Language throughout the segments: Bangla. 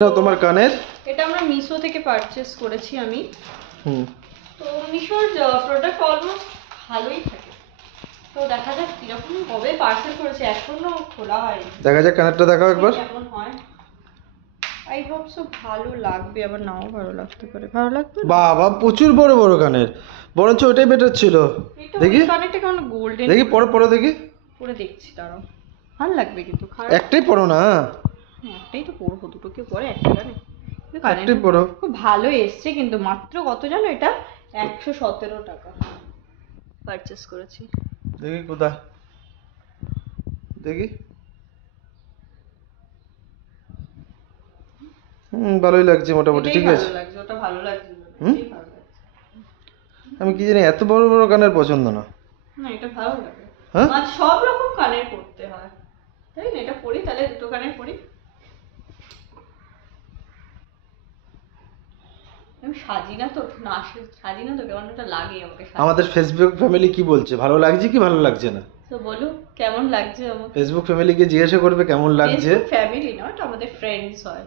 তোমার কানের এটা আমরা মিশো থেকে পারচেজ করেছি আমি। তো মিশোর প্রোডাক্ট অলমোস্ট ভালোই থাকে। তো দেখা যাক কিরকম কবে পার্সেল করেছে, এখনো খোলা হয়নি। দেখা যাক কানেরটা দেখাও একবার কেমন হয়। আই হোপ সো ভালো লাগবে, আবার নাও ভালো লাগতে পারে। ভালো লাগবে বাবা, প্রচুর বড় বড় কানের, বরঞ্চ ওইটাই বেটার ছিল। দেখি কানেরটা কেমন গোল্ডেন। দেখি পরে দেখি পরে দেখছি, দাঁড়াও। ভালো লাগবে কিন্তু একটাই পরো না। একটাই তো পরবো, দুটো কেউ পরে একটা কানে। একটাই পরো। খুব ভালো এসছে কিন্তু, মাত্র কত জানো এটা 117 টাকা পারচেজ করেছি। দেখি কোথায়, দেখি। ভালোই লাগছে মোটামুটি, ঠিক আছে। ওটা ভালো লাগছে। আমি কি জানি এত বড় বড় কানের পছন্দ না। না, এটা ভালো লাগে। হ্যাঁ, সব রকম কানের পরতে হয়, তাই না? এটা পরি, তাহলে দুটো কানের পরি। আমি সাজি না তো কেমন একটা লাগে আমাকে। আমাদের ফেসবুক ফ্যামিলি কি বলছে, ভালো লাগছে কি ভালো লাগছে না? তো বলো কেমন লাগছে আমাকে। ফেসবুক ফ্যামিলিকে জিজ্ঞাসা করবে কেমন লাগছে। ফ্যামিলি না, এটা আমাদের ফ্রেন্ডস হয়।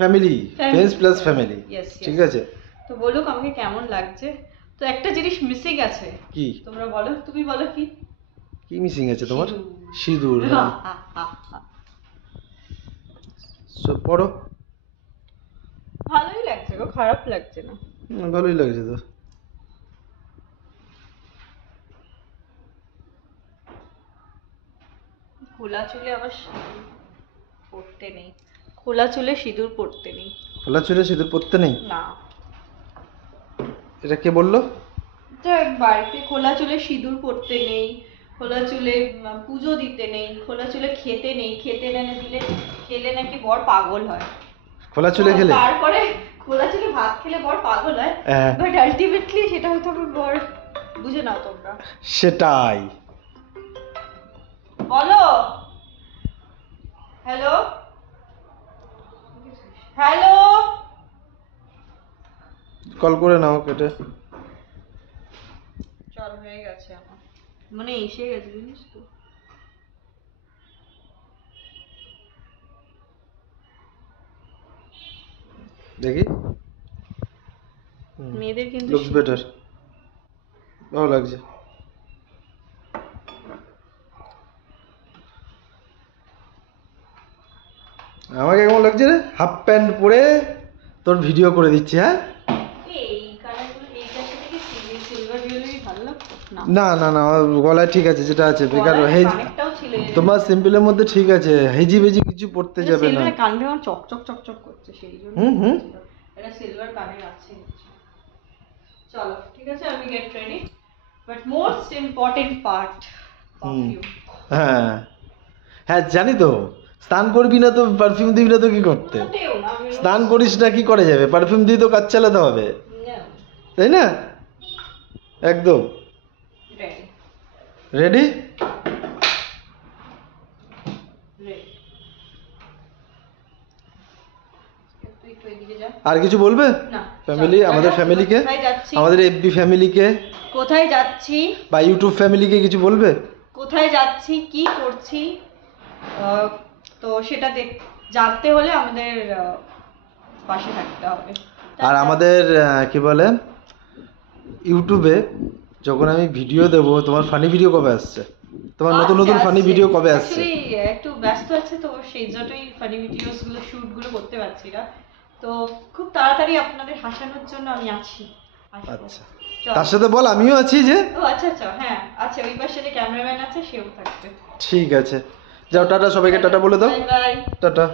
ফ্যামিলি, ফ্রেন্ডস প্লাস ফ্যামিলি, ঠিক আছে। তো বলুক আমাকে কেমন লাগছে। তো একটা জিনিস মিসিং আছে। কি? তোমরা বলো, তুমি বলো কি কি মিসিং আছে তোমার? সিঁদুর। সব পড়ো। ভালোই লাগছে গো, খারাপ লাগছে না। ভালোই লাগছে তো। খোলা চুলে আবার পড়তে নেই, খোলা চুলে সিঁদুর পড়তে নেই। খোলা চুলে সিঁদুর পড়তে নেই না। এটা কে বললো? বাড়িতে খোলা চুলে সিঁদুর পড়তে নেই, খোলা চুলে পুজো দিতে নেই, খোলা চুলে খেতে নেই, খেতে না দিলে খেলে নাকি বর পাগল হয়। খোলা চুলে খেলে? তারপরে খোলা চুলে ভাত খেলে বর পাগল হয়, বাট আলটিমেটলি সেটা হয়তো আমার বর। বুঝে নাও তোমরা। সেটাই। বলো। হ্যালো হ্যালো, কল করে নাও কেটে। চল, হয়ে গেছে আমার, মানে এসে গেছে জিনিস তো। দেখি। মেয়েদের কিন্তু লুকস বেটার, ভালো লাগছে। আমাকে কেমন লাগছে রে? হাফ প্যান্ট পরে তোর ভিডিও করে দিচ্ছি। হ্যাঁ, না না না, গলায় ঠিক আছে যেটা আছে। বেকার হেজ তোমার সিম্পলের মধ্যে ঠিক আছে, হেজি বেজি কিছু পড়তে যাবে না। কানে আমার চকচক চকচক করছে, সেই জন্য। এটা সিলভার কানে আছে। চলো ঠিক আছে, আমি get ready, but most important part perfume. হ্যাঁ হ্যাঁ, জানি তো। স্নান করবি না তো পারফিউম দিবি না তো কি করতে? স্নান করিস না, কি করে যাবে? পারফিউম দিয়ে তো কাজ চালাতে হবে, তাই না? একদম রেডি। আর কিছু বলবে? ফ্যামিলি, আমাদের ফ্যামিলিকে, আমাদের এফবি ফ্যামিলিকে, কোথায় যাচ্ছি বা ইউটিউব ফ্যামিলিকে কিছু বলবে? কোথায় যাচ্ছি, কি করছি, তো সেটা জানতে হলে আমাদের পাশে থাকতে হবে। আর আমাদের কি বলে, ইউটিউবে যখন আমি ভিডিও দেবো, তোমার ফানি ভিডিও কবে আসছে? তোমার নতুন নতুন ফানি ভিডিও কবে আসছে? একটু ব্যস্ত আছে তো, সেই জন্যই ফানি ভিডিওস গুলো শুট গুলো করতে পারছি না। তো খুব তাড়াতাড়ি আপনাদের হাসানোর জন্য আমি আছি। আচ্ছা, তার সাথে বল আমিও আছি যে। ও আচ্ছা আচ্ছা, হ্যাঁ আচ্ছা, ওই পাশে যে ক্যামেরাম্যান আছে সেও থাকবে। ঠিক আছে, যাও, টাটা সবাইকে, টাটা বলে দাও। Bye bye, tata.